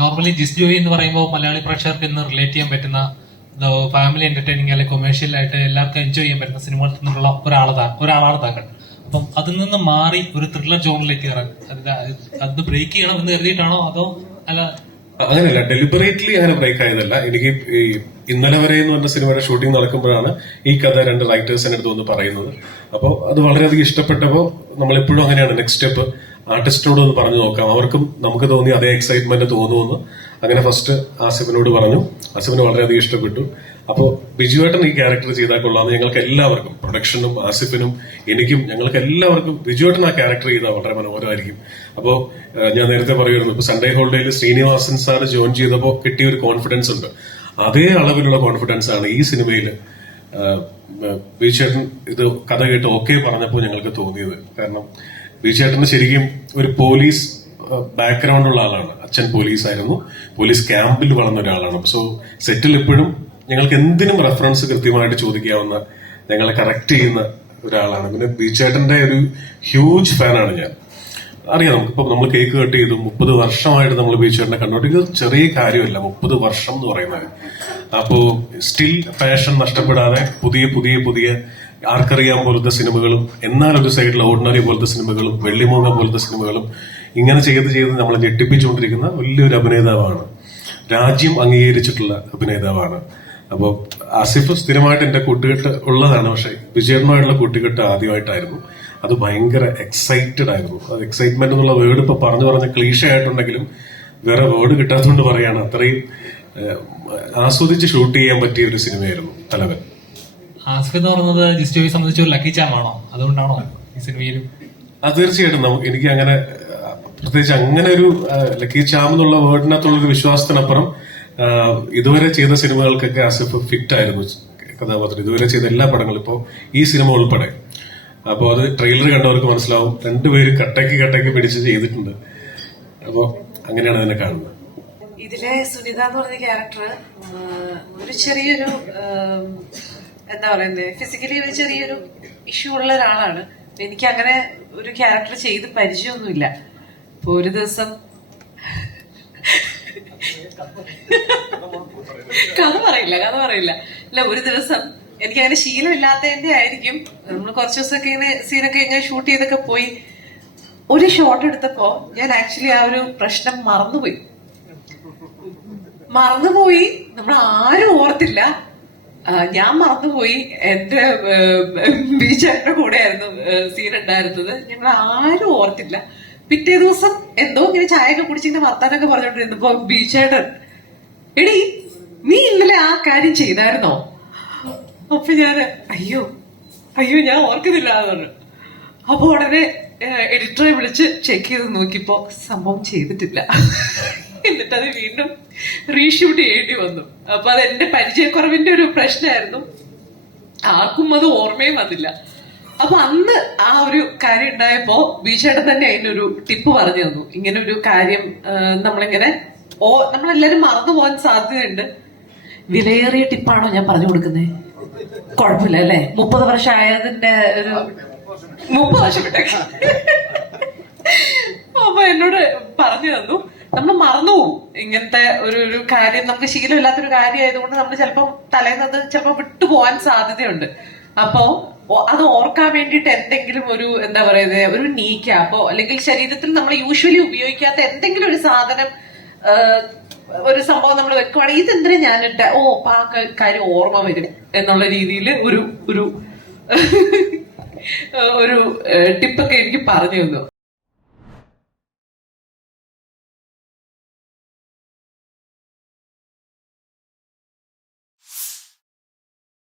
Normally ജിസ് ജോയി എന്ന് പറയുമ്പോൾ മലയാളി പ്രേക്ഷകർക്ക് ഇന്ന് റിലേറ്റ് ചെയ്യാൻ പറ്റുന്ന ഫാമിലി എന്റർടൈനിങ് അല്ലെങ്കിൽ കൊമേഴ്ഷ്യൽ ആയിട്ട് എല്ലാവർക്കും എൻജോയ് ചെയ്യാൻ പറ്റുന്ന സിനിമകളിൽ നിന്നുള്ള ഒരാളാണ് താങ്കൾ. അപ്പം അതിൽ നിന്ന് മാറി ഒരു ത്രില്ലർ ജോണിലേക്ക് ഇറങ്ങി അത് ബ്രേക്ക് ചെയ്യണം എന്ന് കരുതിയിട്ടാണോ അതോ അല്ല? അങ്ങനെയല്ല, ഡെലിബറേറ്റ്ലി അങ്ങനെ ബ്രേക്ക് ആയതല്ല. എനിക്ക് ഈ ഇന്നലെ വരെ എന്ന് പറഞ്ഞ സിനിമയുടെ ഷൂട്ടിംഗ് നടക്കുമ്പോഴാണ് ഈ കഥ രണ്ട് റൈറ്റേഴ്സിന്റെ അടുത്ത് വന്ന് പറയുന്നത്. അപ്പോൾ അത് വളരെയധികം ഇഷ്ടപ്പെട്ടപ്പോൾ നമ്മളെപ്പോഴും അങ്ങനെയാണ്, നെക്സ്റ്റ് സ്റ്റെപ്പ് ആർട്ടിസ്റ്റിനോട് ഒന്ന് പറഞ്ഞു നോക്കാം, അവർക്കും നമുക്ക് തോന്നി അതേ എക്സൈറ്റ്മെന്റ് തോന്നുമെന്ന്. അങ്ങനെ ഫസ്റ്റ് ആസിഫിനോട് പറഞ്ഞു. ആസിഫിന് വളരെയധികം ഇഷ്ടപ്പെട്ടു. അപ്പോൾ ബിജുവേട്ടൻ ഈ ക്യാരക്ടർ ചെയ്താൽ കൊള്ളാമെന്ന് ഞങ്ങൾക്ക് എല്ലാവർക്കും, പ്രൊഡക്ഷനും ആസിഫിനും എനിക്കും ഞങ്ങൾക്ക് എല്ലാവർക്കും ബിജുവേട്ടൻ ആ ക്യാരക്ടർ ചെയ്താൽ വളരെ മനോഹരമായിരിക്കും. അപ്പോൾ ഞാൻ നേരത്തെ പറയുമായിരുന്നു, ഇപ്പൊ സൺഡേ ഹോളിഡേയിൽ ശ്രീനിവാസൻ സാർ ജോയിൻ ചെയ്തപ്പോൾ കിട്ടിയ ഒരു കോൺഫിഡൻസ് ഉണ്ട്. അതേ അളവിലുള്ള കോൺഫിഡൻസ് ആണ് ഈ സിനിമയിൽ ബിജുവേട്ടൻ ഇത് കഥ കേട്ട് ഓക്കെ പറഞ്ഞപ്പോൾ ഞങ്ങൾക്ക് തോന്നിയത്. കാരണം ബിജുവേട്ടന് ശരിക്കും ഒരു പോലീസ് ബാക്ക്ഗ്രൗണ്ട് ഉള്ള ആളാണ്. അച്ഛൻ പോലീസായിരുന്നു, പോലീസ് ക്യാമ്പിൽ വളർന്ന ഒരാളാണ്. സോ സെറ്റിൽ എപ്പോഴും ഞങ്ങൾക്ക് എന്തിനും റെഫറൻസ് കൃത്യമായിട്ട് ചോദിക്കാവുന്ന, ഞങ്ങളെ കറക്റ്റ് ചെയ്യുന്ന ഒരാളാണ്. പിന്നെ ബിജുവേട്ടന്റെ ഒരു ഹ്യൂജ് ഫാനാണ് ഞാൻ. അറിയാം, നമുക്കിപ്പോ നമ്മൾ കേക്ക് കട്ട് ചെയ്തു, 30 വർഷമായിട്ട് നമ്മൾ ബിജുവേട്ടനെ കണ്ടോട്ട്. ഇത് ചെറിയ കാര്യമല്ല, 30 വർഷം എന്ന് പറയുന്നത്. അപ്പോ സ്റ്റിൽ പാഷൻ നഷ്ടപ്പെടാതെ പുതിയ പുതിയ പുതിയ ആർക്കറിയാൻ പോലത്തെ സിനിമകളും, എന്നാൽ ഒരു സൈഡിൽ ഓർഡിനറി പോലത്തെ സിനിമകളും, വെള്ളിമൂങ്ങ പോലത്തെ സിനിമകളും ഇങ്ങനെ ചെയ്ത് നമ്മളെ ഞെട്ടിപ്പിച്ചുകൊണ്ടിരിക്കുന്ന വലിയൊരു അഭിനേതാവാണ്. രാജ്യം അംഗീകരിച്ചിട്ടുള്ള അഭിനേതാവാണ്. അപ്പോൾ ആസിഫ് സ്ഥിരമായിട്ട് എന്റെ കൂട്ടുകെട്ട് ഉള്ളതാണ്. പക്ഷെ വിജയനുമായിട്ടുള്ള കൂട്ടുകെട്ട് ആദ്യമായിട്ടായിരുന്നു. അത് ഭയങ്കര എക്സൈറ്റഡ് ആയിരുന്നു. അത് എക്സൈറ്റ്മെന്റ് എന്നുള്ള വേർഡ് ഇപ്പൊ പറഞ്ഞ് ക്ലീഷ ആയിട്ടുണ്ടെങ്കിലും വേറെ വേർഡ് കിട്ടാത്തതുകൊണ്ട് പറയാണ്, അത്രയും ആസ്വദിച്ച് ഷൂട്ട് ചെയ്യാൻ പറ്റിയ ഒരു സിനിമയായിരുന്നു തലവൻ. ആസിഫ് എന്ന് പറയുന്നത് ജിസ് ജോയെ സംബന്ധിച്ച് ഒരു ലക്കി ചാമാണോ? അതുകൊണ്ടാണോ ഈ സിനിമയിലും? അത് തീർച്ചയായിട്ടും എനിക്ക് അങ്ങനെ പ്രത്യേകിച്ച് അങ്ങനെ ഒരു ലക്കി ചാം എന്നുള്ള വേർഡിനകത്തുള്ളൊരു വിശ്വാസത്തിനപ്പുറം ഇതുവരെ ചെയ്ത സിനിമകൾക്കൊക്കെ ആസിഫ് ഫിറ്റ് ആയിരുന്നു കഥാപാത്രം. ഇതുവരെ ചെയ്ത എല്ലാ പടങ്ങളും, ഇപ്പോ ഈ സിനിമ ഉൾപ്പെടെ. അപ്പോ അത് ട്രെയിലർ കണ്ടവർക്ക് മനസ്സിലാവും, രണ്ടുപേരും കട്ടയ്ക്ക് പിടിച്ച് ചെയ്തിട്ടുണ്ട്. അപ്പോ അങ്ങനെയാണ് അതിനെ കാണുന്നത്. ഇതിലെ സുനിത എന്ന് പറഞ്ഞ ക്യാരക്ടർ ഒരു ചെറിയൊരു എന്താ പറയുന്നത്, ഫിസിക്കലി ഒരു ചെറിയൊരു ഇഷ്യൂ ഉള്ള ഒരാളാണ്. എനിക്ക് അങ്ങനെ ഒരു ക്യാരക്ടർ ചെയ്ത് പരിചയമൊന്നുമില്ല. ഇപ്പൊ ഒരു ദിവസം കഥ പറയില്ല അല്ല, ഒരു ദിവസം എനിക്ക് അങ്ങനെ ശീലമില്ലാത്തതിന്റെ ആയിരിക്കും, നമ്മൾ കുറച്ച് ദിവസമൊക്കെ ഇങ്ങനെ സീനൊക്കെ ഇങ്ങനെ ഷൂട്ട് ചെയ്തൊക്കെ പോയി ഒരു ഷോട്ട് എടുത്തപ്പോ ഞാൻ ആക്ച്വലി ആ ഒരു പ്രശ്നം മറന്നുപോയി. നമ്മൾ ആരും ഓർത്തില്ല, ഞാൻ മറന്നുപോയി. എന്റെ ബീച്ചേട്ടന്റെ കൂടെ ആയിരുന്നു സീൻ ഉണ്ടായിരുന്നത്. ഞങ്ങൾ ആരും ഓർത്തില്ല. പിറ്റേ ദിവസം എന്തോ ഇങ്ങനെ ചായയൊക്കെ കുടിച്ചിങ്ങനെ വർത്താനൊക്കെ പറഞ്ഞോണ്ടിരുന്നപ്പോ ബീച്ചേട്ടൻ, എടി നീ ഇന്നലെ ആ കാര്യം ചെയ്തായിരുന്നോ? അപ്പൊ ഞാൻ അയ്യോ ഞാൻ ഓർക്കുന്നില്ല എന്ന് പറഞ്ഞു. അപ്പൊ ഉടനെ എഡിറ്ററെ വിളിച്ച് ചെക്ക് ചെയ്ത് നോക്കിയപ്പോ സംഭവം ചെയ്തിട്ടില്ല. എന്നിട്ട് അത് വീണ്ടും റീഷൂട്ട് ചെയ്യേണ്ടി വന്നു. അപ്പൊ അത് എന്റെ പരിചയക്കുറവിന്റെ ഒരു പ്രശ്നമായിരുന്നു. ആർക്കും അത് ഓർമ്മയും വന്നില്ല. അപ്പൊ അന്ന് ആ ഒരു കാര്യം ഉണ്ടായപ്പോ ബീച്ചേട്ടൻ തന്നെ അതിനൊരു ടിപ്പ് പറഞ്ഞു തന്നു. ഇങ്ങനെ ഒരു കാര്യം നമ്മളെല്ലാരും മറന്നു പോകാൻ സാധ്യതയുണ്ട്. വിലയേറിയ ടിപ്പാണോ ഞാൻ പറഞ്ഞു കൊടുക്കുന്നത്? കുഴപ്പമില്ല അല്ലെ? 30 വർഷം ആയതിന്റെ ഒരു 30 വർഷം വിട്ടേക്ക്. അപ്പൊ എന്നോട് പറഞ്ഞു തന്നു, നമ്മൾ മറന്നുപോകും ഇങ്ങനത്തെ ഒരു കാര്യം. നമുക്ക് ശീലമില്ലാത്തൊരു കാര്യം ആയതുകൊണ്ട് നമ്മൾ ചിലപ്പം തലേന്നത് ചിലപ്പോൾ വിട്ടുപോകാൻ സാധ്യതയുണ്ട്. അപ്പോ അത് ഓർക്കാൻ വേണ്ടിയിട്ട് എന്തെങ്കിലും ഒരു എന്താ പറയുന്നത്, ഒരു നീ ക്യാപ്പോ അല്ലെങ്കിൽ ശരീരത്തിൽ നമ്മൾ യൂഷ്വലി ഉപയോഗിക്കാത്ത എന്തെങ്കിലും ഒരു സാധനം, ഒരു സംഭവം നമ്മൾ വെക്കുവാണെങ്കിൽ ഇതെന്തിനാ ഞാനിട്ട, ആ കാര്യം ഓർമ്മ വരും എന്നുള്ള രീതിയിൽ ഒരു ടിപ്പൊക്കെ എനിക്ക് പറഞ്ഞു തന്നു.